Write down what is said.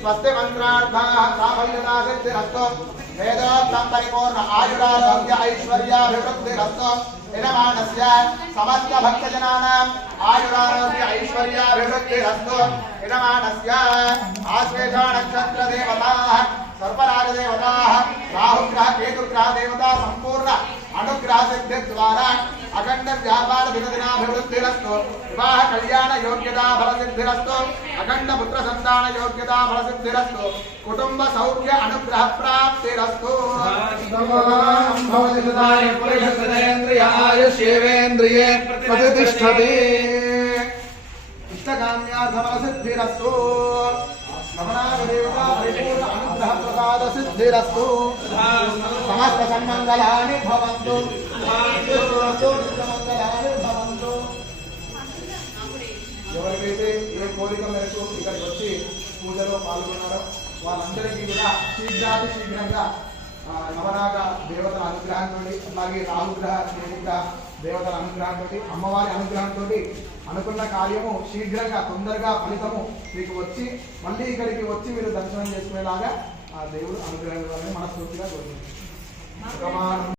स्वस्ति मंत्रार्थाः साफल्यता सिद्धिरस्तु वेदोक्तं परिपूर्ण आयुरारोग्य ऐश्वर्याभिवृद्धिरस्तु यजमानस्य समस्त भक्तजनानाम् आयुरारोग्य ऐश्वर्याभिवृद्धिरस्तु यजमानस्य आश्वेषा नक्षत्र देवताः सर्पराज देवताः राहुग्रह केतुग्रह देवता संपूर्ण अनुग्रह सिद्धि द्वारा अखंड व्यापार दिनदिनाभिवृद्धिरस्तु विवाह कल्याण योग्यता फल सिद्धिरस्तु अखंड पुत्र संतान योग्यता फल सिद्धिरस्तु कुटुंब सौख्य अनुग्रह प्राप्तिरस्तु आयुष्येवेन्द्रिये प्रतिष्ठते इष्टकाम्यार्थ फल सिद्धिरस्तु देवता परिपूर्ण अनुग्रह प्रसाद सिद्धिरस्तु समस्त सम्मंगलानि भवन्तु ఎవరికైతే ఏ కోరిక మేరకు ఇక్కడికి వచ్చి పూజలో పాల్గొన్నారో వాళ్ళందరికీ కూడా శీఘ్రంగా నవనాగ దేవతల అనుగ్రహంతో అలాగే రాహుగ్రహ కేతుగ్రహ దేవతల అనుగ్రహంతో అమ్మవారి అనుగ్రహంతో అనుకున్న కార్యము శీఘ్రంగా తొందరగా ఫలితము మీకు వచ్చి మళ్ళీ ఇక్కడికి వచ్చి మీరు దర్శనం చేసుకునేలాగా ఆ దేవుడు అనుగ్రహం మనస్ఫూర్తిగా కోరుకుంటున్నాం.